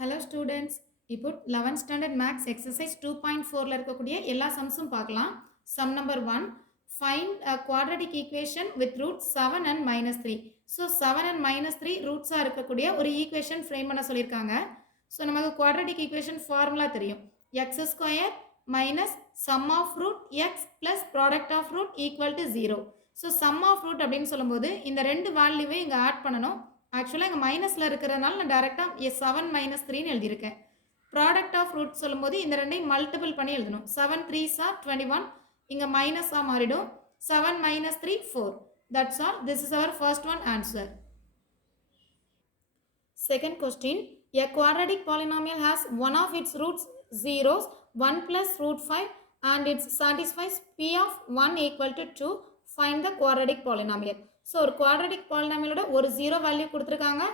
Hello students. இப்போ 11th standard maths exercise 2.4ல இருக்கக்கூடிய எல்லா சம்ஸும் பார்க்கலாம். Sum number 1, find a quadratic equation with root 7 and -3. So 7 and -3 ரூட்ஸாக இருக்கக்கூடிய ஒரு ஈக்குவேஷன் ஃப்ரேம் பண்ண சொல்லியிருக்காங்க. ஸோ நமக்கு குவாட்ரடிக் ஈக்குவேஷன் ஃபார்முலா தெரியும். X square minus sum of root x plus product of root equal to 0. So sum of root அப்படின்னு சொல்லும்போது இந்த ரெண்டு வேல்யூவே இங்கே ஆட் பண்ணணும். ஆக்சுவலாக இங்கே மைனஸில் இருக்கிறதுனால நான் டேரெக்டாக 7 -3ன்னு எழுதியிருக்கேன். ப்ராடக்ட் ஆஃப் ரூட் சொல்லும்போது இந்த ரெண்டையும் மல்டிபிள் பண்ணி எழுதணும். 7 3s are 21, இங்கே மைனஸாக மாறிடும். 7 - 3 4. That's all. This is our first one answer. Second question, a quadratic polynomial has one of its roots zeros 1 plus root 5 and it satisfies p of 1 equal to 2. Find the quadratic polynomial. So ஒரு quadratic பாலினாமியலோட ஒரு zero value கொடுத்துருக்காங்க.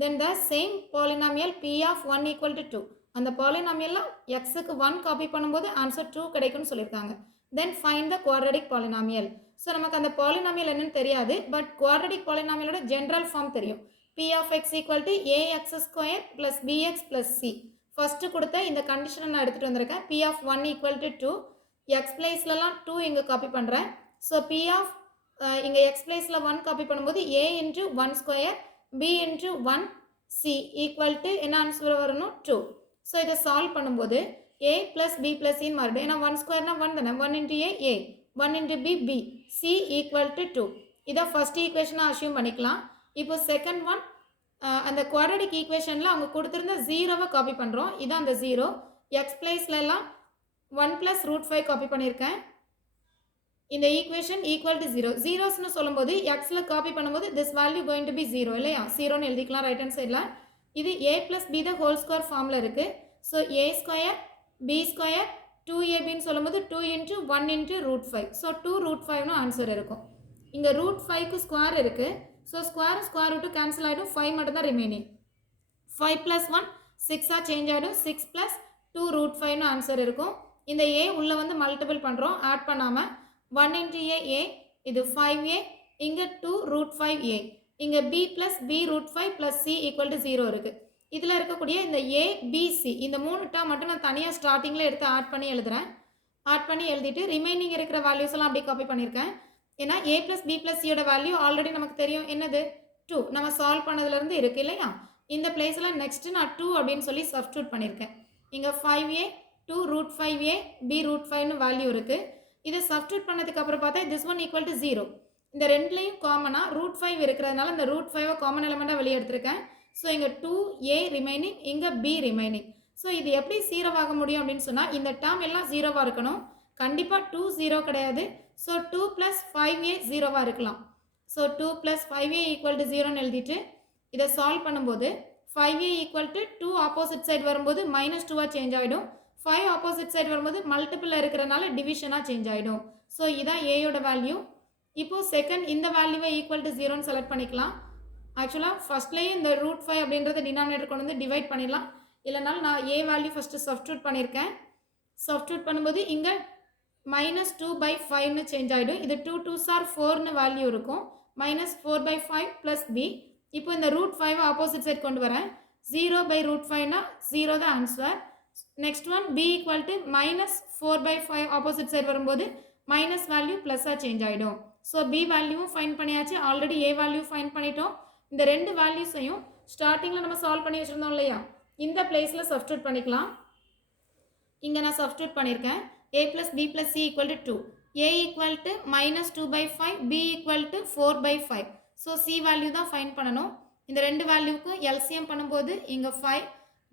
Then the same polynomial p of 1 equal to 2. அந்த பாலினாமியலில் எக்ஸுக்கு 1 copy பண்ணும்போது answer 2 கிடைக்கும்னு சொல்லியிருக்காங்க. Then find the quadratic polynomial. So நமக்கு அந்த பாலினாமியல் என்னன்னு தெரியாது, பட் குவாட்ரடிக் பாலினாமியலோட ஜென்ரல் ஃபார்ம் தெரியும். p of x equal to ax square plus bx plus c. First கொடுத்த இந்த கண்டிஷனை நான் எடுத்துகிட்டு வந்திருக்கேன். p of 1 equal to 2. X பிளேஸ்லலாம் 2 இங்கே காப்பி பண்ணுறேன். ஸோ p of இங்கே எக்ஸ் பிளேஸில் 1 காப்பி பண்ணும்போது a into 1 square b into 1 c equal to என்ன ஆன்சர் வரணும் 2. ஸோ இதை சால்வ் பண்ணும்போது a ப்ளஸ் b ப்ளஸ் சின்னு மாறிடும். ஏன்னா 1 ஸ்கொயர்னா 1 தானே. 1 into a 1 into b c equal to 2. இதை ஃபஸ்ட் ஈக்குவேஷனாக அஷ்யூம் பண்ணிக்கலாம். இப்போ செகண்ட் ஒன், அந்த குவாட்ரடிக் ஈக்குவேஷனில் அவங்க கொடுத்துருந்த ஜீரோவை காப்பி பண்ணுறோம். இதான் அந்த ஜீரோ. எக்ஸ் பிளேஸ்லலாம் 1 ப்ளஸ் ரூட் 5 காப்பி பண்ணியிருக்கேன். இந்த ஈக்குவேஷன் ஈக்குவல் டு 0. ஜீரோஸ்னு சொல்லும்போது எக்ஸில் காப்பி பண்ணும்போது this value going to be 0 இல்லையா? 0ன்னு எழுதிக்கலாம் ரைட் ஹேண்ட் சைடில். இது a plus b the whole square ஃபார்மில் இருக்குது. So a square b square 2abன்னு சொல்லும்போது 2 into 1 into root 5. So 2 root 5னு ஆன்சர் இருக்கும். இங்கே ரூட் 5க்கு ஸ்கொயர் இருக்குது. ஸோ ஸ்கொயர் ரூட்டு கேன்சல் ஆகிடும். 5 மட்டும்தான் ரிமைனிங். 5 + 1 6ஆக சேஞ்ச் ஆகிடும். 6 + 2 root 5னு ஆன்சர் இருக்கும். இந்த a உள்ளே வந்து மல்டிபிள் பண்ணுறோம் ஆட் பண்ணாமல். 1 into a இது 5a, இங்கே 2 root 5a, இங்கே b plus b root 5 plus c equal to 0 இருக்குது. இதில் இருக்கக்கூடிய இந்த a b c இந்த 3 டேர்ம் மட்டும் நான் தனியாக ஸ்டார்டிங்கில் எடுத்து ஆட் பண்ணி எழுதுகிறேன். ஆட் பண்ணி எழுதிட்டு ரிமைனிங் இருக்கிற வேல்யூஸ் எல்லாம் அப்படியே காப்பி பண்ணியிருக்கேன். ஏன்னா a plus b plus c யோட வேல்யூ ஆல்ரெடி நமக்கு தெரியும். என்னது 2 நம்ம சால்வ் பண்ணதுலேருந்து இருக்குது இல்லையா? இந்த பிளேஸில் நெக்ஸ்ட்டு நான் 2 அப்படின்னு சொல்லி சப்ஸ்டியூட் பண்ணியிருக்கேன். இங்கே 5a 2 root 5a b root 5னு வேல்யூ இருக்குது. இதை சப்ஸ்டியூட் பண்ணதுக்கு அப்புறம் பார்த்தா திஸ் ஒன் ஈக்குவல் டு 0. இந்த ரெண்டுலேயும் காமனாக ரூட் 5 இருக்கிறதுனால இந்த ரூட் 5 காமன் எலிமெண்ட்டாக வெளியே எடுத்திருக்கேன். ஸோ இங்கே 2a ரிமைனிங், இங்கே b ரிமைனிங். ஸோ இது எப்படி ஜீரோவாக முடியும் அப்படின்னு சொன்னால் இந்த டேர்ம் எல்லாம் ஜீரோவாக இருக்கணும். கண்டிப்பாக 2 0 கிடையாது. ஸோ 2 + 5a ஜீரோவாக இருக்கலாம். ஸோ 2 + 5a ஈக்குவல் டு 0ன்னு எழுதிட்டு இதை சால்வ் பண்ணும்போது 5a equal to 2 opposite side வரும்போது -2ஆக சேஞ்ச் ஆகிடும். 5 ஆப்போசிட் சைடு வரும்போது மல்டிபிளில் இருக்கிறனால டிவிஷனாக சேஞ்ச் ஆகிடும். ஸோ இதான் ஏயோட வேல்யூ. இப்போது செகண்ட் இந்த வேல்யூவை ஈக்குவல் டு 0ன்னு செலக்ட் பண்ணிக்கலாம். ஆக்சுவலாக ஃபஸ்ட்லேயே இந்த ரூட் 5 அப்படின்றத டினாமினேட்டர் கொண்டு வந்து டிவைட் பண்ணிடலாம். இல்லைனாலும் நான் ஏ வேல்யூ ஃபஸ்ட்டு சப்ஸ்டியூட் பண்ணியிருக்கேன். சப்ஸ்டியூட் பண்ணும்போது இங்கே -2/5ன்னு சேஞ்ச் ஆகிடும். இது 2 2s are 4ன்னு வேல்யூ இருக்கும். -4/5 ப்ளஸ் b. இப்போ இந்த ரூட் 5 ஆப்போசிட் சைட் கொண்டு வரேன். 0/√5னா 0 தான் answer. Next one b equal to -4/5 opposite side வரும்போது மைனஸ் வேல்யூ ப்ளஸ்ஸாக சேஞ்ச் ஆகிடும். ஸோ b வேல்யூவும் ஃபைன் பண்ணியாச்சு. ஆல்ரெடி a வேல்யூ ஃபைன் பண்ணிட்டோம். இந்த ரெண்டு வேல்யூஸையும் ஸ்டார்டிங்கில் நம்ம சால்வ் பண்ணி வச்சுருந்தோம் இல்லையா? இந்த பிளேஸில் சப்ஸ்டியூட் பண்ணிக்கலாம். இங்கே நான் சப்ஸ்டியூட் பண்ணியிருக்கேன். a + b + c equal to 2. a equal to -2/5, b equal to 4/5. So c value தான் ஃபைன் பண்ணணும். இந்த ரெண்டு வேல்யூக்கும் எல்சிஎம் பண்ணும்போது இங்கே 5,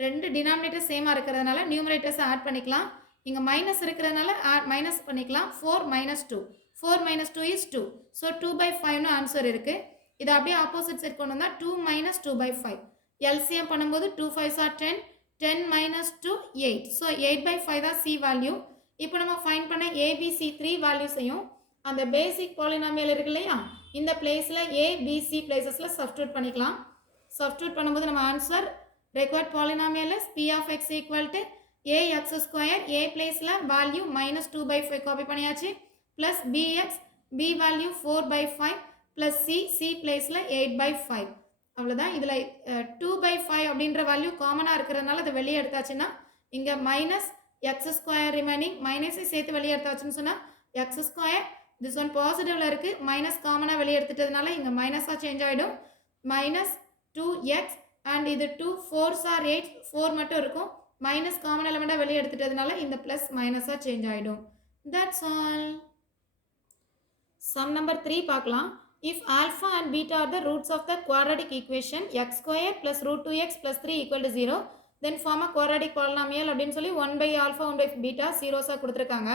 ரெண்டு டினாமினேட்டர் சேமாக இருக்கிறதுனால நியூமரேட்டர்ஸை ஆட் பண்ணிக்கலாம். இங்கே மைனஸ் இருக்கிறதுனால மைனஸ் பண்ணிக்கலாம். 4 - 2. 4 - 2 is 2. ஸோ 2/5னு ஆன்சர் இருக்குது. இதை அப்படியே ஆப்போசிட் சைட் கொண்டு வந்தால் 2 - 2/5. எல்சிஎம் பண்ணும்போது 2 5s are 10, 10 - 2 8. ஸோ 8/5 தான் சி வேல்யூ. இப்போ நம்ம ஃபைன் பண்ண ஏபிசி 3 வேல்யூஸையும் அந்த பேசிக் பாலினாமியல் இருக்கு இல்லையா? இந்த பிளேஸில் ஏபிசி பிளேசஸில் சப்ஸ்டியூட் பண்ணிக்கலாம். சப்ஸ்டியூட் பண்ணும்போது நம்ம answer required polynomial is p of x equal to ax square, a பிளேஸில் வேல்யூ -2/5 காப்பி பண்ணியாச்சு, plus bx, b value 4/5 plus c பிளேஸில் 8/5. அவ்வளோதான். இதில் 2/5 அப்படி அப்படின்ற வேல்யூ காமனாக இருக்கிறதுனால அதை வெளியே எடுத்தாச்சுன்னா இங்கே மைனஸ் எக்ஸ் ஸ்கொயர் ரிமைனிங் மைனஸை சேர்த்து வெளியே எடுத்தாச்சுன்னு சொன்னால் எக்ஸ் ஸ்கொயர் திஸ் ஒன் பாசிட்டிவில் இருக்குது மைனஸ் காமனாக வெளியே எடுத்துட்டதுனால இங்கே மைனஸாக சேஞ்ச் ஆகிடும் மைனஸ் 2x அண்ட் இது 2 4s are 8 4 மட்டும் இருக்கும் மைனஸ் காமன் எலிமெண்ட்டாக வெளியே எடுத்துட்டதுனால இந்த ப்ளஸ் மைனஸாக சேஞ்ச் ஆகிடும். That's all. சம் நம்பர் 3 பார்க்கலாம். If alpha and beta are the roots of the quadratic equation x square plus root 2x plus 3 equal to 0 then form a quadratic polynomial அப்படின்னு சொல்லி 1/ஆல்ஃபா 1/பீட்டா ஜீரோஸாக கொடுத்துருக்காங்க.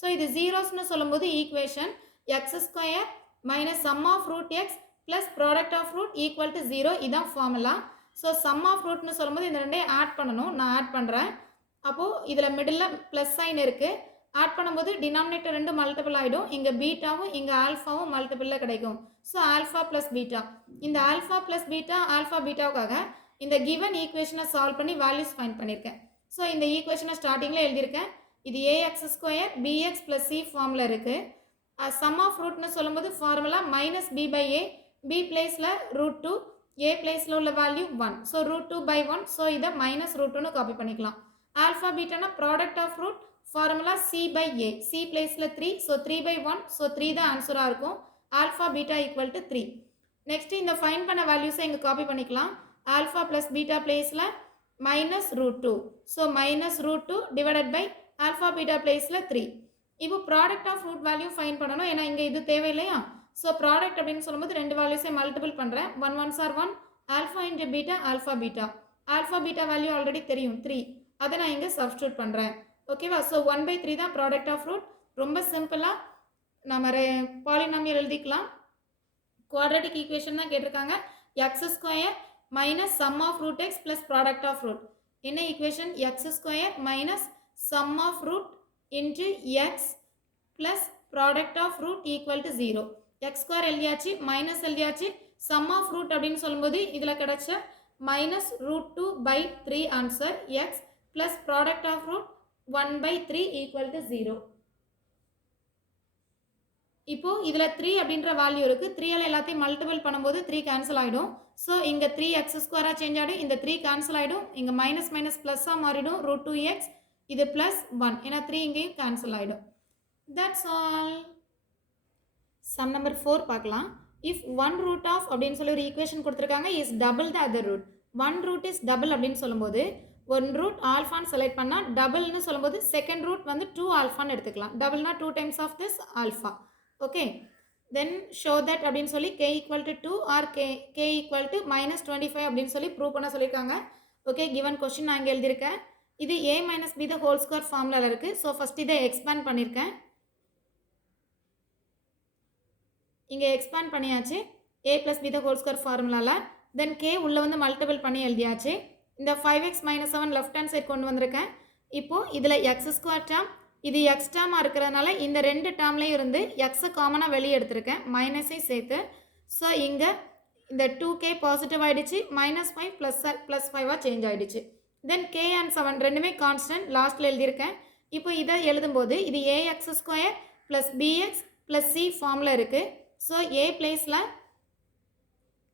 So இது ஜீரோஸ்னு சொல்லும்போது equation x square minus sum of root x plus product of root equal to 0 இதான் formula. So sum of ரூட்னு சொல்லும்போது இந்த ரெண்டையும் ஆட் பண்ணணும். நான் ஆட் பண்ணுறேன். அப்போது இதில் மிடில் ப்ளஸ் சைன் இருக்குது. ஆட் பண்ணும்போது டினாமினேட்டர் ரெண்டு மல்டிபிள் ஆகிடும். இங்கே பீட்டாவும் இங்கே ஆல்ஃபாவும் மல்டிபிளில் கிடைக்கும். So alpha plus beta. இந்த ஆல்ஃபா ப்ளஸ் பீட்டா ஆல்ஃபா பீட்டாவுக்காக இந்த கிவன் ஈக்குவேஷனை சால்வ் பண்ணி வேல்யூஸ் ஃபைண்ட் பண்ணியிருக்கேன். ஸோ இந்த ஈக்குவேஷனை ஸ்டார்டிங்கில் எழுதியிருக்கேன். இது a x square b x plus c ஃபார்மில் இருக்குது. சம் ஆஃப் ரூட்னு சொல்லும்போது formula minus b by a. B பிளேஸில் ரூட் 2 ஏ பிளேஸில் உள்ள வேல்யூ 1. So root 2/1. ஸோ இதை மைனஸ் ரூட் 2ன்னு காப்பி பண்ணிக்கலாம். ஆல்ஃபா பீட்டானா product of root formula c by a. C பிளேஸில் 3. ஸோ 3/1. ஸோ 3 தான் ஆன்சராக இருக்கும். Alpha beta equal to 3. Next இந்த ஃபைன் பண்ண வேல்யூஸை இங்கே காப்பி பண்ணிக்கலாம். ஆல்ஃபா ப்ளஸ் பீட்டா பிளேஸில் minus root 2. So minus root 2 divided by alpha beta பிளேஸில் 3. இப்போ product of root value find பண்ணணும். ஏன்னா இங்கே இது தேவையில்லையா? ஸோ ப்ராடக்ட் அப்படின்னு சொல்லும்போது ரெண்டு வேல்யூஸை மல்டிபிள் பண்ணுறேன். 1 1s are 1. Alpha into beta alpha beta. Alpha beta value already தெரியும் 3. அதை நான் இங்கே சப்ஸ்டியூட் பண்ணுறேன். ஓகேவா? ஸோ 1/3 தான் ப்ராடக்ட் ஆஃப் ரூட். ரொம்ப சிம்பிளாக நம்ம பாலினாமியல் எழுதிக்கலாம். குவாட்ரடிக் ஈக்குவேஷன் தான் கேட்டிருக்காங்க. X square minus sum of root x plus product of root. என்ன equation? X square minus sum of root into x plus product of root equal to 0. X square எழுதியாச்சு, minus எழுதியாச்சு. Sum of root அப்படின்னு சொல்லும்போது இதில் கிடச்ச minus root 2/3 answer. X plus product of root 1/3 equal to 0. இப்போது இதில் 3 அப்படின்ற value இருக்குது. 3ஆல் எல்லாத்தையும் மல்டிபிள் பண்ணும்போது 3 கேன்சல் ஆகிடும். ஸோ இங்கே 3x ஸ்கொயராக சேஞ்ச் ஆகிடும். இந்த 3 கேன்சல் ஆகிடும். இங்கே மைனஸ் மைனஸ் ப்ளஸ்ஸாக மாறிடும். ரூட் 2x இது ப்ளஸ் 1. ஏன்னா 3 இங்கேயும் கேன்சல் ஆகிடும். That's all. சம் நம்பர் 4 பார்க்கலாம். இஃப் ஒன் ரூட் ஆஃப் அப்படின்னு சொல்லி ஒரு ஈக்குவேஷன் கொடுத்துருக்காங்க is double the other root. One root is double அப்படின்னு சொல்லும்போது ஒன் ரூட் ஆல்ஃபான்னு செலக்ட் பண்ணால் டபுள்னு சொல்லும்போது செகண்ட் ரூட் வந்து 2 ஆல்ஃபான்னு எடுத்துக்கலாம். டபுள்னா 2 times of this alpha. Okay, then show that அப்படின்னு சொல்லி k equal to 2 or k equal to -25 அப்படின்னு சொல்லி ப்ரூவ் பண்ண சொல்லியிருக்காங்க. ஓகே, கிவன் கொஸ்டின் நான் இங்கே எழுதியிருக்கேன். இது a minus b the whole square ஃபார்முலாவில் இருக்குது. ஸோ ஃபஸ்ட் இதை எக்ஸ்பேண்ட் பண்ணியிருக்கேன். இங்கே எக்ஸ்பேண்ட் பண்ணியாச்சு a plus b the whole square ஃபார்முலாவில். தென் k உள்ளே வந்து மல்டிபிள் பண்ணி எழுதியாச்சு. இந்த 5x - 7 லெஃப்ட் ஹேண்ட் சைட் கொண்டு வந்திருக்கேன். இப்போது இதில் எக்ஸ் ஸ்கொயர் டேர்ம் இது எக்ஸ் டேர்மாக இருக்கிறதுனால இந்த ரெண்டு டேர்ம்லேயும் இருந்து எக்ஸை காமனாக வெளியே எடுத்திருக்கேன், மைனஸை சேர்த்து. ஸோ இங்கே இந்த 2k பாசிட்டிவ் ஆகிடுச்சு, -5 ப்ளஸ் 5ஆக சேஞ்ச் ஆகிடுச்சு. தென் k அண்ட் 7 ரெண்டுமே கான்ஸ்டன்ட் லாஸ்ட்டில் எழுதியிருக்கேன். இப்போ இதை எழுதும்போது இது ax square plus bx plus c ஃபார்மில் இருக்குது. ஸோ a பிளேஸில்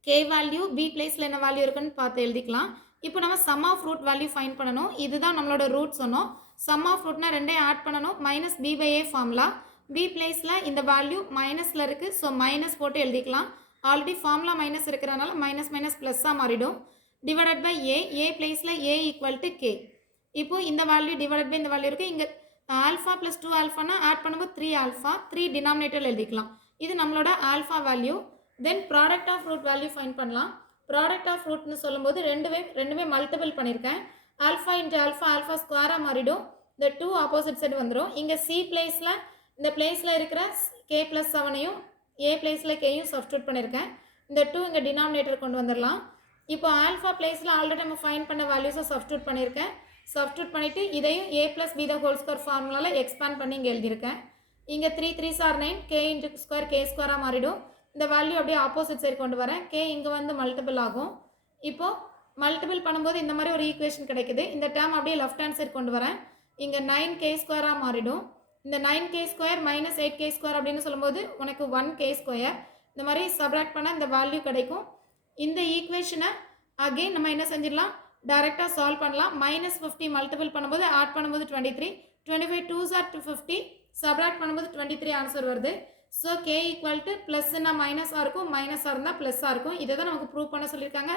k வேல்யூ, b பிளேஸில் என்ன வேல்யூ இருக்குன்னு பார்த்து எழுதிக்கலாம். இப்போ நம்ம sum of root value find பண்ணணும். இதுதான் நம்மளோட ரூட் சொன்னோம். சம் ஆஃப் ரூட்னா ரெண்டையும் ஆட் பண்ணணும். Minus b/a formula. b பிளேஸில் இந்த வேல்யூ மைனஸில் இருக்குது. ஸோ மைனஸ் போட்டு எழுதிக்கலாம். ஆல்ரெடி ஃபார்முலா மைனஸ் இருக்கிறனால மைனஸ் மைனஸ் ப்ளஸ்ஸாக மாறிடும். டிவைடட் பை a பிளேஸில் a ஈக்குவல் டு k. இப்போது இந்த வேல்யூ டிவைடட் பை இந்த வேல்யூ இருக்குது. இங்கே ஆல்ஃபா ப்ளஸ் 2 ஆல்ஃபானா ஆட் பண்ணும்போது 3 ஆல்ஃபா, 3 டினாமினேட்டர் எழுதிக்கலாம். இது நம்மளோட alpha value. Then product of root value find பண்ணலாம். ப்ராடக்ட் ஆஃப் ரூட்னு சொல்லும்போது ரெண்டுமே மல்டிபிள் பண்ணியிருக்கேன். ஆல்ஃபா இன்ட்டு ஆல்ஃபா ஆல்ஃபா ஸ்கொயராக மாறிடும். இந்த 2 ஆப்போசிட் சைடு வந்துடும். இங்கே சி பிளேஸில் இந்த பிளேஸில் இருக்கிற k ப்ளஸ் 7ஐயும் a பிளேஸில் கேயும் சப்ஸ்டியூட் பண்ணியிருக்கேன். இந்த 2 இங்கே டினாமினேட்டர் கொண்டு வந்துடலாம். இப்போ ஆல்ஃபா பிளேஸில் ஆல்ரெடி நம்ம ஃபைண்ட் பண்ண வேல்யூஸை சப்ஸ்டியூட் பண்ணியிருக்கேன். சப்ஸ்டியூட் பண்ணிவிட்டு இதையும் a plus b the whole square ஃபார்முலாவில் எக்ஸ்பேண்ட் பண்ணி இங்கே எழுதியிருக்கேன். இங்கே 3 3s are 9, k into square k ஸ்கொயராக மாறிடும். இந்த வேல்யூ அப்படியே ஆப்போசிட் சைடு கொண்டு வரேன். k இங்கே வந்து மல்டிபிள் ஆகும். இப்போது மல்டிபிள் பண்ணும்போது இந்த மாதிரி ஒரு ஈக்குவேஷன் கிடைக்குது. இந்த டேர்ம் அப்படியே லெஃப்ட் ஹேண்ட் சைடு கொண்டு வரேன். இங்கே 9k ஸ்கொயராக மாறிடும். இந்த 9k square minus 8k square அப்படின்னு சொல்லும்போது உனக்கு 1k ஸ்கொயர். இந்த மாதிரி சப்ராக்ட் பண்ணால் இந்த வேல்யூ கிடைக்கும். இந்த ஈக்குவேஷனை அகெயின் நம்ம என்ன செஞ்சிடலாம், டைரெக்டாக சால்வ் பண்ணலாம். -50 மல்டிபிள் பண்ணும்போது ஆட் பண்ணும்போது 23, 25 2s are 250, சப்ராக்ட் பண்ணும்போது 23 ஆன்சர் வருது. ஸோ கே ஈக்குவல் டு ப்ளஸ்னா மைனஸாக இருக்கும், மைனஸாக இருந்தால் ப்ளஸ்ஸாக இருக்கும். இதை தான் நமக்கு ப்ரூவ் பண்ண சொல்லியிருக்காங்க.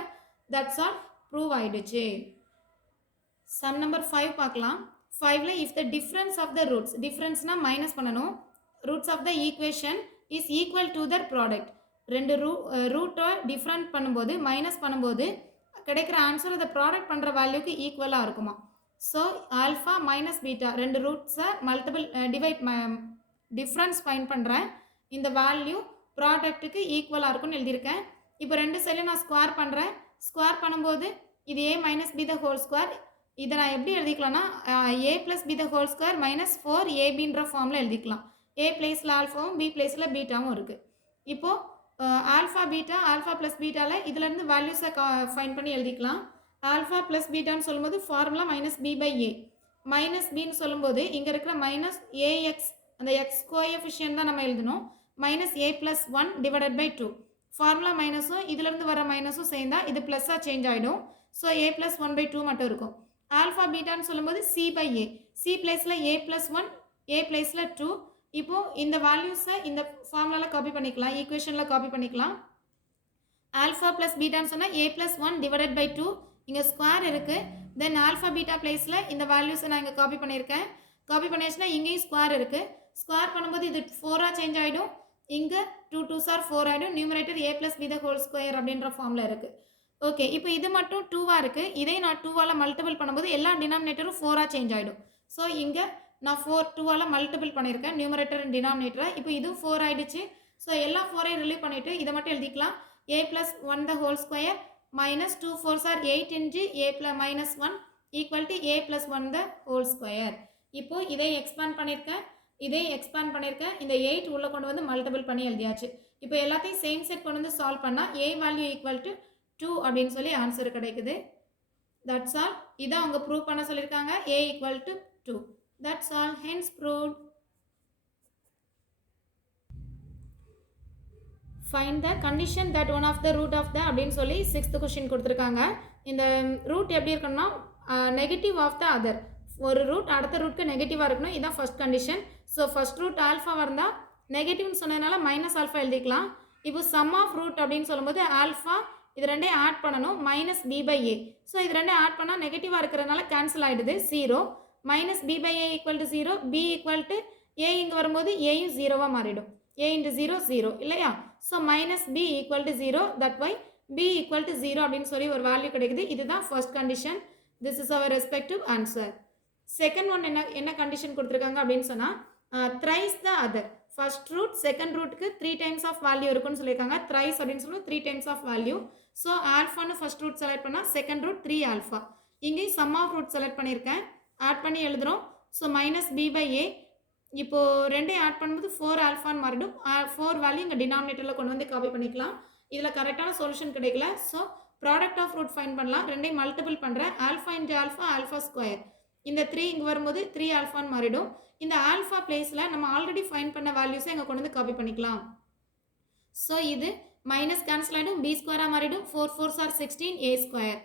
தட்ஸ் ஆல், ப்ரூவ் ஆகிடுச்சு. சம் நம்பர் 5 பார்க்கலாம். 5ல if the difference of the roots, டிஃப்ரென்ஸ்னால் மைனஸ் பண்ணணும், roots of the equation is equal to their product. ரெண்டு ரூட்டை டிஃப்ரெண்ட் பண்ணும்போது மைனஸ் பண்ணும்போது கிடைக்கிற ஆன்சர் அதை ப்ராடக்ட் பண்ணுற வேல்யூக்கு ஈக்குவலாக இருக்குமா. ஸோ ஆல்ஃபா மைனஸ் பீட்டா ரெண்டு ரூட்ஸை மல்டிபிள் டிஃப்ரென்ஸ் ஃபைண்ட் பண்ணுறேன். இந்த வேல்யூ ப்ராடக்ட்டுக்கு ஈக்குவலாக இருக்கும்னு எழுதியிருக்கேன். இப்போ ரெண்டு சைடில் நான் ஸ்கொயர் பண்ணுறேன். ஸ்கொயர் பண்ணும்போது இது a minus b the whole square. இதை நான் எப்படி எழுதிக்கலாம்னா a plus b the whole square minus 4ab ஃபார்மில் எழுதிக்கலாம். a பிளேஸில் ஆல்ஃபாவும் பி பிளேஸில் பீட்டாவும் இருக்குது. இப்போது ஆல்ஃபா பீட்டா, ஆல்ஃபா ப்ளஸ் பீட்டாவில் இதுலேருந்து வேல்யூஸை ஃபைண்ட் பண்ணி எழுதிக்கலாம். ஆல்ஃபா ப்ளஸ் பீட்டான்னு சொல்லும்போது formula minus b by a. Minus பின்னு சொல்லும்போது இங்கே இருக்கிற மைனஸ் ஏஎக்ஸ், அந்த எக்ஸ் கோஎஃபிஷியன்ட் தான் நம்ம எழுதணும். Minus a plus 1 divided by 2. Formula மைனஸும் இதுலேருந்து வர மைனஸும் சேர்ந்தா இது ப்ளஸ்ஸாக சேஞ்ச் ஆகிடும். ஸோ ஏ ப்ளஸ் 1/2 மட்டும் இருக்கும். ஆல்ஃபா பீட்டான்னு சொல்லும்போது சி பை ஏ. சி பிளேஸில் ஏ ப்ளஸ் 1, ஏ பிளேஸில் 2. இப்போது இந்த வேல்யூஸை இந்த ஃபார்முலாவில் காப்பி பண்ணிக்கலாம், ஈக்குவேஷனில் காப்பி பண்ணிக்கலாம். ஆல்ஃபா ப்ளஸ் பீட்டான்னு சொன்னால் ஏ ப்ளஸ் 1 டிவைடட் பை 2. இங்கே ஸ்கொயர் இருக்குது. தென் ஆல்ஃபா பீட்டா பிளேஸில் இந்த வேல்யூஸை நான் இங்கே காப்பி பண்ணியிருக்கேன். காப்பி பண்ணியாச்சுன்னா இங்கேயும் ஸ்கொயர் இருக்குது. ஸ்கொயர் பண்ணும்போது இது 4ஆக சேஞ்ச் ஆகிடும். இங்கே 2 2s are 4 ஆகிடும். Numerator a plus b the whole square அப்படின்ற ஃபார்மில் இருக்குது. ஓகே, இப்போ இது மட்டும் 2ஆக இருக்குது. இதை நான் 2ஆல் மல்டிபிள் பண்ணும்போது எல்லா டினாமினேட்டரும் 4ஆக சேஞ்ச் ஆகிடும். ஸோ இங்கே நான் 2ஆல் மல்டிபிள் பண்ணியிருக்கேன் நியூமரேட்டர் அண்ட் டினாமினேட்டரை. இப்போ இதுவும் 4 ஆகிடுச்சு. ஸோ எல்லா 4ஐயும் ரிலீவ் பண்ணிவிட்டு இதை மட்டும் எழுதிக்கலாம். a plus 1 the whole square minus 2 4s are 8 into a minus 1 equal to a plus 1 the whole square. இப்போது இதை எக்ஸ்பேண்ட் பண்ணியிருக்கேன், இதை எக்ஸ்பேண்ட் பண்ணியிருக்கேன். இந்த 8 உள்ளே கொண்டு வந்து மல்டிபிள் பண்ணி எழுதியாச்சு. இப்போ எல்லாத்தையும் சேம் செட் கொண்டு வந்து சால்வ் பண்ணால் a வேல்யூ ஈக்குவல் டு 2 அப்படின்னு சொல்லி ஆன்சர் கிடைக்குது. That's all. இதை அவங்க ப்ரூவ் பண்ண சொல்லியிருக்காங்க. a equal to 2. That's all, hence proved. Find the condition that one of the root of the அப்படின்னு சொல்லி 6th கொஸ்டின் கொடுத்துருக்காங்க. இந்த ரூட் எப்படி இருக்கணும்னா நெகட்டிவ் ஆஃப் த அதர். ஒரு ரூட் அடுத்த ரூட்க்கு நெகட்டிவாக இருக்கணும். இதுதான் first condition. So first root ஆல்ஃபாவாக இருந்தால் நெகட்டிவ்னு சொன்னதுனால மைனஸ் ஆல்ஃபா எழுதிக்கலாம். இப்போ சம் ஆஃப் ரூட் அப்படின்னு சொல்லும்போது ஆல்ஃபா இது ரெண்டையும் ஆட் பண்ணணும், minus b by a. So இது ரெண்டையும் ஆட் பண்ணால் நெகட்டிவாக இருக்கிறதுனால கேன்சல் ஆகிடுது, 0. Minus b by a equal to 0, b equal to a. இங்கே வரும்போது ஏயும் 0வாக மாறிடும். a into 0 0 இல்லையா. So minus b equal to 0, that why b equal to 0 அப்படின்னு சொல்லி ஒரு வேல்யூ கிடைக்குது. இதுதான் first condition. This is our respective answer. Second one என்ன கண்டிஷன் கொடுத்துருக்காங்க அப்படின்னு சொன்னால் thrice the other. First root second ரூட்டுக்கு 3 டைம்ஸ் ஆஃப் வேல்யூ இருக்குன்னு சொல்லியிருக்காங்க. த்ரைஸ் அப்படின்னு சொல்லி 3 டைம்ஸ் ஆஃப் வேல்யூ. ஸோ ஆல்ஃபான்னு ஃபர்ஸ்ட் ரூட் செலக்ட் பண்ணால் செகண்ட் ரூட் 3 ஆல்ஃபா. இங்கேயும் சம் ஆஃப் ரூட் செலக்ட் பண்ணியிருக்கேன், ஆட் பண்ணி எழுதுகிறோம். ஸோ மைனஸ் பி பை ஏ. இப்போது ரெண்டையும் ஆட் பண்ணும்போது 4 ஆல்ஃபான்னு மாறிடும். 4 வேல்யூ இங்கே டினாமினேட்டரில் கொண்டு வந்து காப்பி பண்ணிக்கலாம். இதில் கரெக்டான சொல்யூஷன் கிடைக்கல. So product of root find பண்ணலாம். ரெண்டையும் மல்டிபிள் பண்ணுறேன். Alpha into alpha, alpha square. இந்த 3 இங்கே வரும்போது 3 ஆல்ஃபான்னு மாறிடும். இந்த ஆல்ஃபா பிளேஸில் நம்ம ஆல்ரெடி ஃபைண்ட் பண்ண வேல்யூஸை இங்கே கொண்டு வந்து காப்பி பண்ணிக்கலாம். ஸோ இது மைனஸ் கேன்சல் ஆகிடும், பி ஸ்கொயராக மாறிடும். 4 4s are 16, ஏ ஸ்கொயர்.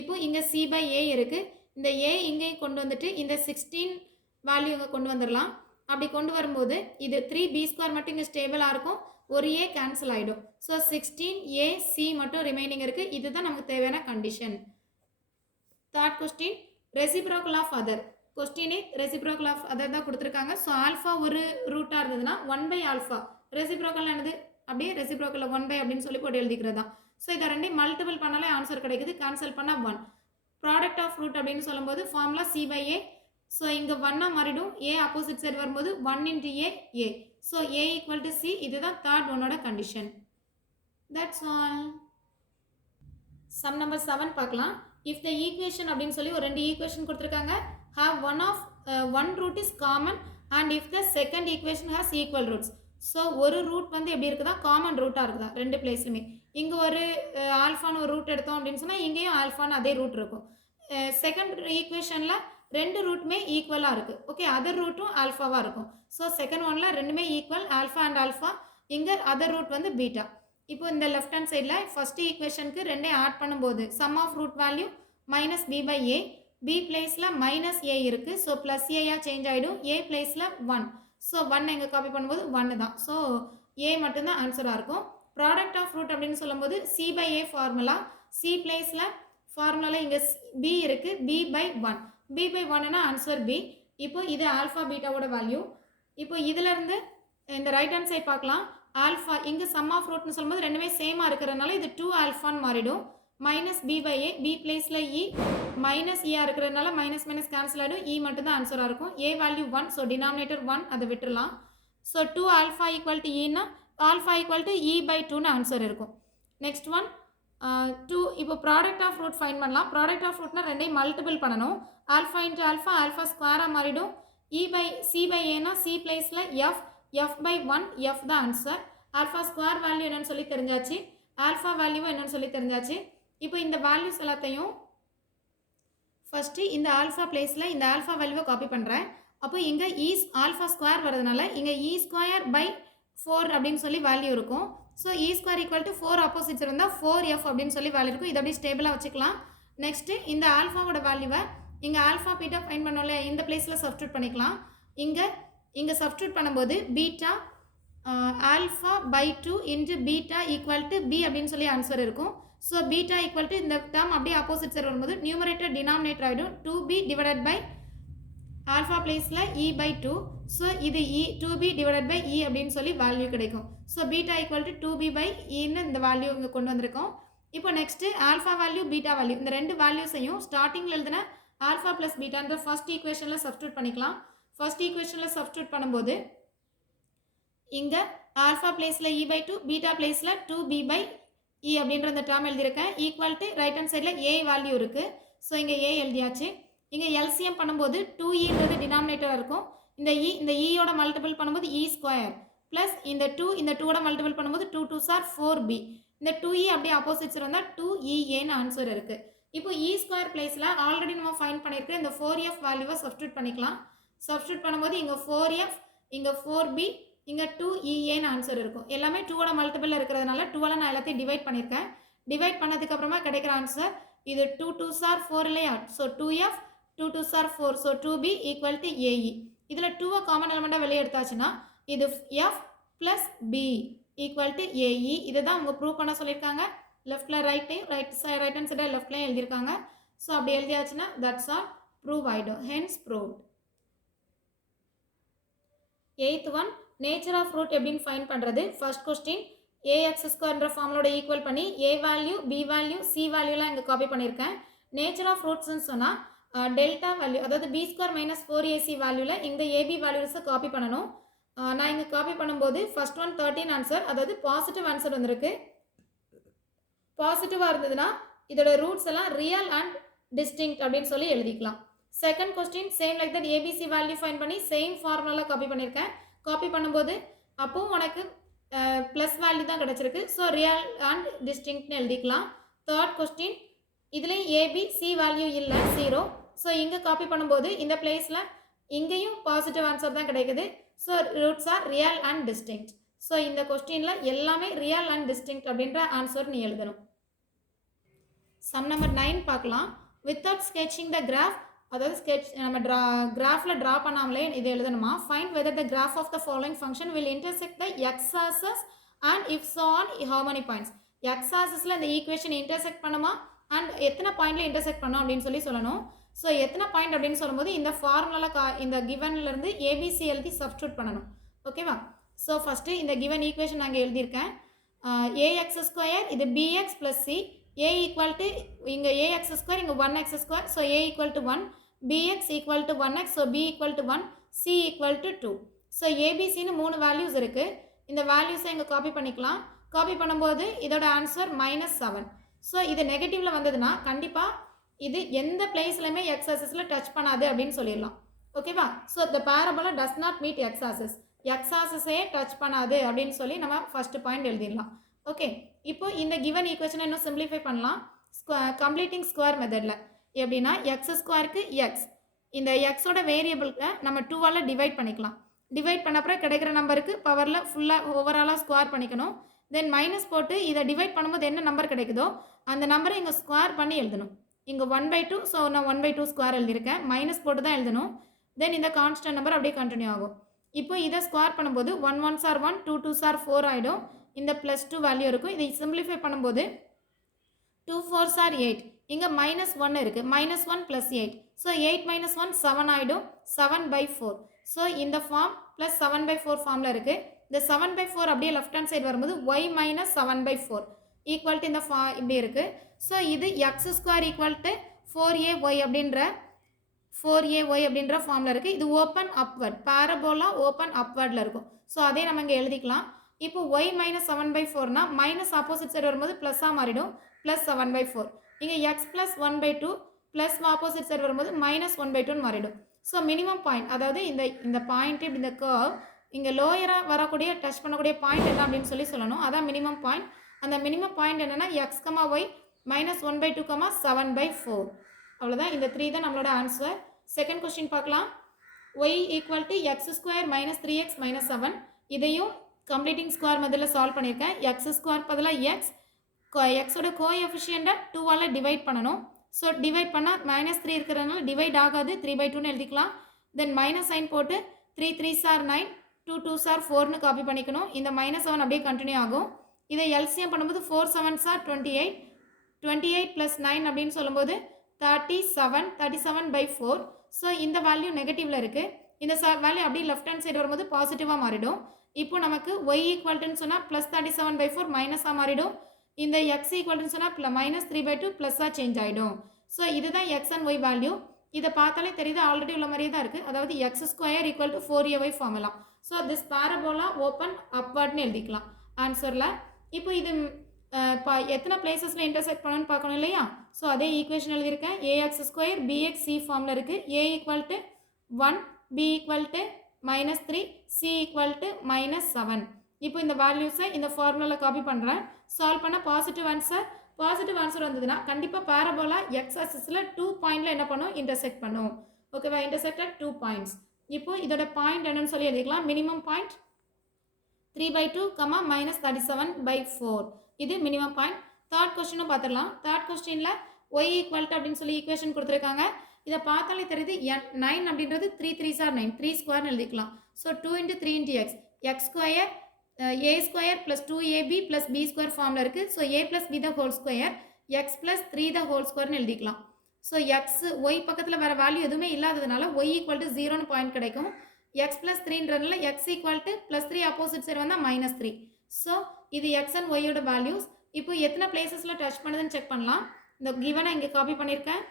இப்போ இங்கே சி பை ஏ இருக்குது. இந்த ஏ இங்கேயும் கொண்டு வந்துட்டு இந்த 16 வேல்யூ இங்கே கொண்டு வந்துடலாம். அப்படி கொண்டு வரும்போது இது 3b ஸ்கொயர் மட்டும் இங்கே ஸ்டேபிளாக இருக்கும், ஒரு ஏ கேன்சல் ஆகிடும். ஸோ 16ac மட்டும் ரிமைனிங் இருக்குது. இதுதான் நமக்கு தேவையான condition. Third question, reciprocal of other. கொஸ்டினே ரெசிப்ரோக்கல் ஆஃப் அதர் தான் கொடுத்துருக்காங்க. ஸோ ஆல்ஃபா ஒரு ரூட்டாக இருந்ததுன்னா 1 பை ஆல்ஃபா. ரெசிப்ரோக்கல் என்னது, அப்படியே ரெசிப்ரோக்கலில் 1 பை அப்படின்னு சொல்லி போட்டு எழுதிக்கிறது தான். ஸோ இதை ரெண்டையும் மல்டிபிள் பண்ணாலே ஆன்சர் கிடைக்குது. கேன்சல் பண்ணால் 1. ப்ராடக்ட் ஆஃப் ரூட் அப்படின்னு சொல்லும்போது formula c by a. So இங்கே 1ஆக மாறிடும், ஏ ஆப்போசிட் சைடு வரும்போது 1 into a, a. So a equal to c. இதுதான் தேர்ட் ஒன்னோட condition. That's all. Sum number 7 பார்க்கலாம். இஃப் த ஈக்குவேஷன் அப்படின்னு சொல்லி ஒரு 2 ஈக்குவேஷன் கொடுத்துருக்காங்க. Have one root is common and if the second equation has equal roots. So ஒரு root வந்து எப்படி இருக்குதா, காமன் ரூட்டாக இருக்குதா ரெண்டு பிளேஸ்லையுமே. இங்கே ஒரு ஆல்ஃபான்னு ஒரு ரூட் எடுத்தோம் அப்படின்னு சொன்னால் இங்கேயும் ஆல்ஃபான்னு அதே ரூட் இருக்கும். செகண்ட் ஈக்குவேஷனில் 2 ரூட்டுமே ஈக்குவலாக இருக்குது. ஓகே, அதர் ரூட்டும் ஆல்ஃபாவாக இருக்கும். ஸோ செகண்ட் ஒனில் ரெண்டுமே ஈக்குவல், ஆல்ஃபா அண்ட் ஆல்ஃபா. இங்கே அதர் ரூட் வந்து பீட்டா. இப்போ இந்த லெஃப்ட் ஹேண்ட் சைடில் ஃபஸ்ட்டு ஈக்குவேஷனுக்கு 2 ஆட் பண்ணும்போது sum of root value minus b by a, b பிளேஸில் மைனஸ் ஏ இருக்குது, ஸோ ப்ளஸ் ஏயா சேஞ்ச் ஆகிடும், ஏ பிளேஸில் 1, ஸோ 1 எங்கே காப்பி பண்ணும்போது 1 தான், ஸோ ஏ மட்டும்தான் ஆன்சராக இருக்கும். ப்ராடக்ட் ஆஃப் ரூட் அப்படின்னு சொல்லும்போது c by a formula, c பிளேஸில் ஃபார்முலாவில் இங்கே பி இருக்குது, பி பை 1, பி பை 1னா ஆன்சர் பி. இப்போ இது ஆல்ஃபா பீட்டாவோட வேல்யூ. இப்போ இதிலேருந்து இந்த ரைட் ஹேண்ட் சைட் பார்க்கலாம். ஆல்ஃபா இங்கே சம் ஆஃப் ரூட்னு சொல்லும்போது ரெண்டுமே சேமாக இருக்கிறதுனால இது 2 ஆல்ஃபான்னு மாறிடும். Minus b by a, b பிளேஸில் இ, மைனஸ் இயாக இருக்கிறதுனால மைனஸ் மைனஸ் கேன்சல் ஆகிடும், இ மட்டும்தான் ஆன்சராக இருக்கும். ஏ வேல்யூ 1, ஸோ டினாமினேட்டர் 1, அதை விட்டுடலாம். ஸோ 2 ஆல்ஃபா ஈக்குவல் டு இன்னா alpha equal to e by 2ன்னு ஆன்சர் இருக்கும். Next one 2. இப்போ ப்ராடக்ட் ஆஃப் ரூட் ஃபைன் பண்ணலாம். ப்ராடக்ட் ஆஃப் ரூட்னா ரெண்டையும் மல்டிபிள் பண்ணணும். ஆல்ஃபா இன்ட்டு ஆல்ஃபா, ஆல்ஃபா ஸ்கொயராக மாறிடும். இ பை சி பை ஏனா சி பிளேஸில் எஃப், எஃப் பை 1, எஃப் தான் ஆன்சர். ஆல்ஃபா ஸ்கொயர் வேல்யூ என்னன்னு சொல்லி தெரிஞ்சாச்சு, ஆல்ஃபா வேல்யூ என்னன்னு சொல்லி தெரிஞ்சாச்சு. இப்போ இந்த வேல்யூஸ் எல்லாத்தையும் ஃபஸ்ட்டு இந்த ஆல்ஃபா பிளேஸில் இந்த ஆல்ஃபா வேல்யூவை காப்பி பண்ணுறேன். அப்போ இங்கே ஆல்ஃபா ஸ்கொயர் வரதுனால இங்கே இ ஸ்கொயர் பை 4 அப்படின்னு சொல்லி வேல்யூ இருக்கும். So E square equal to 4 opposites இருந்தால் 4f அப்படின்னு சொல்லி வேல்யூ இருக்கும். இது அப்படியே ஸ்டேபிளாக வச்சுக்கலாம். நெக்ஸ்ட்டு இந்த ஆல்ஃபாவோட வேல்யூவை இங்கே ஆல்ஃபா பீட்டா ஃபைன் பண்ணோம்ல, இந்த பிளேஸில் சப்ஸ்டியூட் பண்ணிக்கலாம். இங்கே சப்ஸ்டியூட் பண்ணும்போது beta alpha by 2 into beta equal to b அப்படின்னு சொல்லி ஆன்சர் இருக்கும். ஸோ பீட்டா ஈக்குவல் டு இந்த டேர்ம் அப்படியே ஆப்போசிட் சைடு வரும்போது நியூமரேட்டர் டினாமினேட்டர் ஆகிடும், 2b டிவைடட் பை ஆல்ஃபா பிளேஸில் இ பை 2, ஸோ இது இ 2b டிவைடட் பை இ அப்படின்னு சொல்லி வேல்யூ கிடைக்கும். So beta equal to 2b by இன்னு இந்த வேல்யூ இங்கே கொண்டு வந்திருக்கோம். இப்போ next alpha value beta value இந்த ரெண்டு வேல்யூஸையும் ஸ்டார்டிங்கில் எழுதின ஆல்ஃபா ப்ளஸ் பீட்டான்ற ஃபர்ஸ்ட் ஈக்குவேஷனில் சப்ஸ்டியூட் பண்ணிக்கலாம். ஃபர்ஸ்ட் ஈக்குவேஷனில் சப்ஸ்டியூட் பண்ணும்போது இங்கே ஆல்ஃபா பிளேஸில் இ பை 2, பீட்டா பிளேஸில் 2b பை இ அப்படின்ற இந்த டேர்ம் எழுதியிருக்கேன். ஈக்குவல் டு ரைட் ஹேண்ட் சைடில் ஏ வேல்யூ இருக்குது, ஸோ இங்கே ஏ எழுதியாச்சு. இங்கே எல்சிஎம் பண்ணும்போது 2eன்றது டினாமினேட்டராக இருக்கும். இந்த ஈயோட மல்டிபிள் பண்ணும்போது இ ஸ்கொயர் ப்ளஸ் இந்த 2ஓட மல்டிபிள் பண்ணும்போது 2 2s are 4b. இந்த 2e அப்படியே ஆப்போசிட்ஸ் இருந்தால் 2eன்னு ஆன்சர் இருக்குது. இப்போ இ ஸ்கொயர் பிளேஸில் ஆல்ரெடி நம்ம ஃபைண்ட் பண்ணியிருக்கேன் இந்த 4f வேல்யூவை சப்ஸ்டியூட் பண்ணிக்கலாம். சப்ஸ்டியூட் பண்ணும்போது இங்கே 4f, இங்கே 4b, இங்கே 2eன்னு ஆன்சர் இருக்கும். எல்லாமே 2ஓட மல்டிபிள் இருக்கிறதுனால 2ஆல் நான் எல்லாத்தையும் டிவைட் பண்ணியிருக்கேன். டிவைட் பண்ணதுக்கப்புறமா கிடைக்கிற ஆன்சர் இது 2 2s are 4 இல்லையா, so 2f, 2 2s are 4, so 2b equal to a e. இதில் 2 காமன் எலிமெண்ட்டாக வெளியே எடுத்தாச்சுன்னா இது f plus b equal to a e. இதை தான் அவங்க ப்ரூவ் பண்ண சொல்லியிருக்காங்க. லெஃப்டில் ரைட் ஹேண்ட் சைடாக லெஃப்ட்லையும் எழுதியிருக்காங்க. ஸோ அப்படி எழுதியாச்சுன்னா தட்ஸ் ஆல் ப்ரூவ் ஆகிடும், hence proved. 8th one nature of root எப்படின்னு ஃபைன் பண்ணுறது. ஃபர்ஸ்ட் கொஸ்டின் ஏஎக்ஸ் ஸ்கொயர்ன்ற ஃபார்மலோட ஈக்குவல் பண்ணி a value, b value, c வேல்யூலாம் இங்கே காப்பி பண்ணியிருக்கேன். நேச்சர் ஆஃப் ரூட்ஸ்ன்னு சொன்னால் டெல்டா வேல்யூ, அதாவது பி ஸ்கொயர் மைனஸ் 4ac வேல்யூவில் இந்த ஏபி வேல்யூஸை காப்பி பண்ணணும். நான் இங்கே காப்பி பண்ணும்போது ஃபர்ஸ்ட் ஒன் 13 ஆன்சர், அதாவது பாசிட்டிவ் ஆன்சர் வந்திருக்கு. பாசிட்டிவாக இருந்ததுன்னா இதோட ரூட்ஸ் எல்லாம் ரியல் அண்ட் டிஸ்டிங்க்ட் அப்படின்னு சொல்லி எழுதிக்கலாம். Second question same like that ABC value fine பண்ணி சேம் ஃபார்முலாவில் காப்பி பண்ணியிருக்கேன். காப்பி பண்ணும்போது அப்போவும் உனக்கு ப்ளஸ் வேல்யூ தான் கிடச்சிருக்கு, ஸோ ரியல் அண்ட் டிஸ்டிங்க்ட்னு எழுதிக்கலாம். தேர்ட் கொஸ்டின் இதுலேயும் ஏபி சி வேல்யூ இல்லை, 0, ஸோ இங்கே காப்பி பண்ணும்போது இந்த பிளேஸில் இங்கேயும் பாசிட்டிவ் ஆன்சர் தான் கிடைக்குது, so roots are real and distinct. So இந்த கொஸ்டினில் எல்லாமே ரியல் அண்ட் டிஸ்டிங்க்ட் அப்படின்ற ஆன்சர் நீ எழுதணும். சம் நம்பர் 9 பார்க்கலாம். வித்தவுட் ஸ்கெட்சிங் த கிராஃப், அதாவது நம்ம கிராஃபில் ட்ரா பண்ணாமலே இது எழுதணுமா. Find whether the graph of the following function will intersect the x axis and if so on how many points. X ஆக்சஸில் இந்த ஈக்குவேஷன் இன்டர்செக்ட் பண்ணுமா அண்ட் எத்தனை பாயிண்டில் இன்டர்செக்ட் பண்ணோம் அப்படின்னு சொல்லணும். ஸோ எத்தனை பாயிண்ட் அப்படின்னு சொல்லும்போது இந்த ஃபார்முலாவில் இந்த கிவன்லேருந்து ஏபிசி எழுதி சப்ஸ்டியூட் பண்ணணும். ஓகேவா. ஸோ ஃபஸ்ட்டு இந்த கிவன் ஈக்குவேஷன் நாங்கள் எழுதியிருக்கேன். ஏஎக்ஸ் ஸ்கொயர் இது b x plus c, a equal to இங்கே ஏஎக்ஸ் ஸ்கொயர், இங்கே 1x square, so a equal to 1, bx equal to 1x, so b equal to 1, c equal to 2. So ஏபிசின்னு 3 values இருக்குது. இந்த வேல்யூஸை இங்கே காப்பி பண்ணிக்கலாம். காப்பி பண்ணும்போது இதோட ஆன்சர் -7. ஸோ இது நெகட்டிவில் வந்ததுன்னா கண்டிப்பாக இது எந்த பிளேஸ்லையுமே எக்ஸ் ஆக்சிஸில் டச் பண்ணாது அப்படின்னு சொல்லிடலாம். ஓகேவா. So the parabola does not meet x axis, x ஆக்சிஸையே டச் பண்ணாது அப்படின்னு சொல்லி நம்ம ஃபஸ்ட்டு பாயிண்ட் எழுதிடலாம். ஓகே. இப்போ இந்த கிவன் ஈக்குவேஷனை இன்னும் சிம்பிளிஃபை பண்ணலாம் கம்ப்ளீட்டிங் ஸ்கொயர் மெத்தடில். எப்படின்னா எக்ஸ் ஸ்கொயருக்கு எக்ஸ், இந்த எக்ஸோட வேரியபிளுக்கு நம்ம 2ஆல் டிவைட் பண்ணிக்கலாம். டிவைட் பண்ண அப்புறம் கிடைக்கிற நம்பருக்கு பவரில் ஃபுல்லாக ஓவராலாக ஸ்கொயர் பண்ணிக்கணும். தென் மைனஸ் போட்டு இதை டிவைட் பண்ணும்போது என்ன நம்பர் கிடைக்குதோ அந்த நம்பரை இங்கே ஸ்கொயர் பண்ணி எழுதணும். இங்கே 1/2, ஸோ நான் 1/2 ஸ்கொயர் எழுதியிருக்கேன். மைனஸ் போட்டு தான் எழுதணும். தென் இந்த கான்ஸ்டன்ட் நம்பர் அப்படியே கண்டினியூ ஆகும். இப்போ இதை ஸ்கொயர் பண்ணும்போது 1 1s are 1, 2 2s are 4 ஆகிடும். இந்த +2 வேல்யூ இருக்கும். இதை சிம்பிளிஃபை பண்ணும்போது 2 4s are 8. இங்கே -1 இருக்குது. -1 + 8. ஸோ 8 - 1 7 ஆகிடும். 7/4. ஸோ இந்த ஃபார்ம் ப்ளஸ் 7/4 ஃபார்மில் இருக்குது. இந்த 7/4 அப்படியே லெஃப்ட் ஹேண்ட் சைடு வரும்போது y - 7/4 ஈக்குவல் டு இந்த இப்படி இருக்குது. ஸோ இது x² = 4ay அப்படின்ற ஃபார்மில் இருக்குது. இது ஓப்பன் அப்வர்ட், பேரபோலா ஓப்பன் அப்வர்டில் இருக்கும். ஸோ அதே நம்ம இங்கே எழுதிக்கலாம். இப்போ y - 7/4னா மைனஸ் ஆப்போசிட் சைடு வரும்போது ப்ளஸ்ஸாக மாறிடும். +7/4. இங்கே x + 1/2 ப்ளஸ் ஆப்போசிட் சைடு வரும்போது -1/2ன்னு மாறிடும். ஸோ மினிமம் பாயிண்ட், அதாவது இந்த பாயிண்ட் இப்படி இந்த கர்வ் இங்கே லோயராக வரக்கூடிய டச் பண்ணக்கூடிய பாயிண்ட் என்ன அப்படின்னு சொல்லணும். அதான் மினிமம் பாயிண்ட். அந்த மினிமம் பாயிண்ட் என்னென்னா x, y -1/2, 7/4. அவ்வளோதான். இந்த 3 தான் நம்மளோட ஆன்சர். செகண்ட் கொஸ்டின் பார்க்கலாம். y = x² - 3x - 7. இதையும் கம்ப்ளீட்டிங் ஸ்கொயர் மெத்தடில் சால்வ் பண்ணியிருக்கேன். x² பதிலாக எக்ஸோட கோஎஃபிஷியண்ட்டை 2ஆல் டிவைட் பண்ணணும். ஸோ டிவைட் பண்ணால் -3 இருக்கிறதுனால டிவைட் ஆகாது, 3/2ன்னு எழுதிக்கலாம். தென் மைனஸ் சைன் போட்டு 3 3s are 9, 2 2s are 4ன்னு copy பண்ணிக்கணும். இந்த -7 அப்படியே கண்டினியூ ஆகும். இதை எல்சிஎம் பண்ணும்போது 4 7s are 28. 28 + 9 அப்படின்னு சொல்லும்போது 37. 37/4. ஸோ இந்த வேல்யூ நெகட்டிவில் இருக்குது. இந்த வேல்யூ அப்படியே லெஃப்ட் ஹேண்ட் சைடு வரும்போது பாசிட்டிவாக மாறிடும். இப்போ நமக்கு y ஈக்குவல்ட்டுன்னு சொன்னால் +37/4 மைனஸாக மாறிடும். இந்த x ஈக்குவல்ட்டுன்னு சொன்னால் -3/2 ப்ளஸ்ஸாக சேஞ்ச் ஆகிடும். ஸோ இதுதான் x and y வேல்யூ. இதை பார்த்தாலே தெரியுது, ஆல்ரெடி உள்ள மாதிரியே தான் இருக்குது. அதாவது x² = 4ay formula. So this parabola open அப்வர்ட்னு எழுதிக்கலாம் ஆன்சரில். இப்போ இது எத்தனை பிளேசஸில் இன்டர்செக்ட் பண்ணணும்னு பார்க்கணும் இல்லையா? ஸோ அதே ஈக்குவேஷன் எழுதியிருக்கேன். ax² bx c ஃபார்மில் இருக்குது. a = 1, b = -3, c = -7. இப்போ இந்த வேல்யூஸை இந்த ஃபார்முலாவில் காப்பி பண்ணுறேன். சால்வ் பண்ண பாசிட்டிவ் ஆன்சர் வந்ததுன்னா கண்டிப்பாக பேரபோலா எக்ஸ் ஆக்சிஸில் 2 பாயிண்டில் என்ன பண்ணும், இன்டர்செக்ட் பண்ணும். ஓகேவா? Intersected 2 points. இப்போ இதோட பாயிண்ட் என்னன்னு சொல்லி எழுதிக்கலாம். Minimum point 3/2, -37/4. இது மினிமம் பாயிண்ட். தேர்ட் கொஸ்டினும் பார்த்துடலாம். தேர்ட் கொஸ்டினில் y = அப்படின்னு சொல்லி ஈக்குவேஷன் கொடுத்துருக்காங்க. இதை பார்த்தாலே தெரியுது 9 அப்படின்றது 3 3s are 9, 3 ஸ்கொயர்னு எழுதிக்கலாம். So 2 × 3 × x, x² a² + 2ab + b² ஃபார்மில் இருக்குது. So a + b the whole square, x + 3 the whole squareன்னு எழுதிக்கலாம். ஸோ y பக்கத்தில் வேறு வேல்யூ எதுவுமே இல்லாததுனால y = 0ன்னு பாயிண்ட் கிடைக்கும். x + 3ன்றதுனால x = +3 ஆப்போசிட் சைடு வந்தால் -3. ஸோ இது x and y யோட வேல்யூஸ். இப்போ எத்தனை பிளேசஸில் டச் பண்ணுதுன்னு செக் பண்ணலாம். இந்த கிவனை இங்கே காப்பி பண்ணியிருக்கேன்.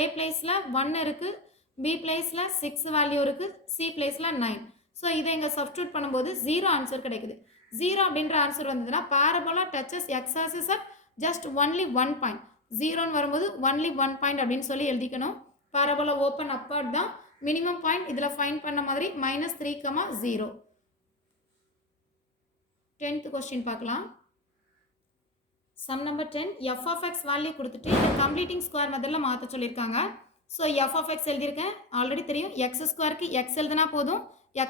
a பிளேஸில் 1 இருக்குது, b பிளேஸில் 6 வேல்யூ இருக்குது, c பிளேஸில் 9. ஸோ இதை இங்கே சப்ஸ்டியூட் பண்ணும்போது 0 ஆன்சர் கிடைக்குது. 0 அப்படின்ற ஆன்சர் வந்ததுன்னா parabola touches x axis at just only 1 point. 0ன்னு வரும்போது ஒன்லி 1 பாயிண்ட் அப்படின்னு சொல்லி எழுதிக்கணும். பேரபோலா ஓப்பன் அப்வர்ட் தான். மினிமம் பாயிண்ட் இதில் ஃபைண்ட் பண்ண மாதிரி -3, 0. 10th கொஸ்டின் பார்க்கலாம். Sum number 10. f of x value கொடுத்துட்டு இந்த கம்ப்ளீட்டிங் ஸ்கொயர் மெத்தடில் மாற்ற சொல்லியிருக்காங்க. ஸோ f of x எழுதியிருக்கேன், ஆல்ரெடி தெரியும். x² x எழுதுனா போதும்.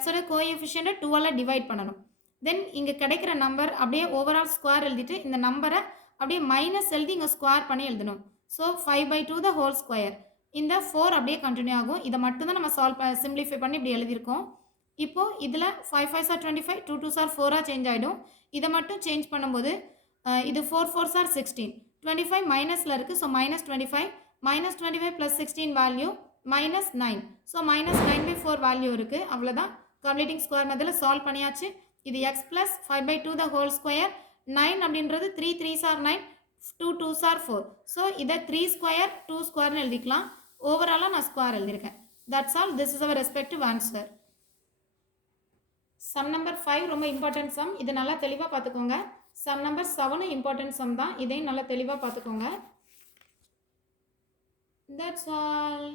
xோட கோஎஃபிஷியண்ட்டை 2ஆல் டிவைட் பண்ணணும். தென் இங்கே கிடைக்கிற நம்பர் அப்படியே ஓவரால் ஸ்கொயர் எழுதிட்டு இந்த நம்பரை அப்படியே மைனஸ் எழுதி இங்கே ஸ்கொயர் பண்ணி எழுதணும். So 5/2 the whole square. இந்த 4 அப்படியே கண்டினியூ ஆகும். இதை மட்டும் தான் நம்ம சிம்பிளிஃபை பண்ணி இப்படி எழுதியிருக்கோம். இப்போது இதில் 5 5s are 25, 2 2s are 4 change ஆகிடும். இதை மட்டும் சேஞ்ச் பண்ணும்போது இது 4 4s are 16, 25 மைனஸில் இருக்குது. So -25, -25 + 16 value -9. ஸோ -9/4 வேல்யூ இருக்குது. அவ்வளோதான். கம்ப்ளீட்டிங் ஸ்கொயர் மெத்தடில் சால்வ் பண்ணியாச்சு. இது x + 5/2 the whole square. 9 அப்படின்றது 3 3s are 9, 2 2s are 4. So இதை 3² 2² எழுதிக்கலாம். ஓவராலாக நான் ஸ்கொயர் எழுதியிருக்கேன். That's all. This is our respective answer. Sum number 5 ரொம்ப இம்பார்ட்டன்ட் சம். இதை நல்லா தெளிவாக பார்த்துக்கோங்க. சம் நம்பர் 7 இம்பார்ட்டன்ட் சம் தான். இதையும் நல்லா தெளிவாக பார்த்துக்கோங்க. That's all.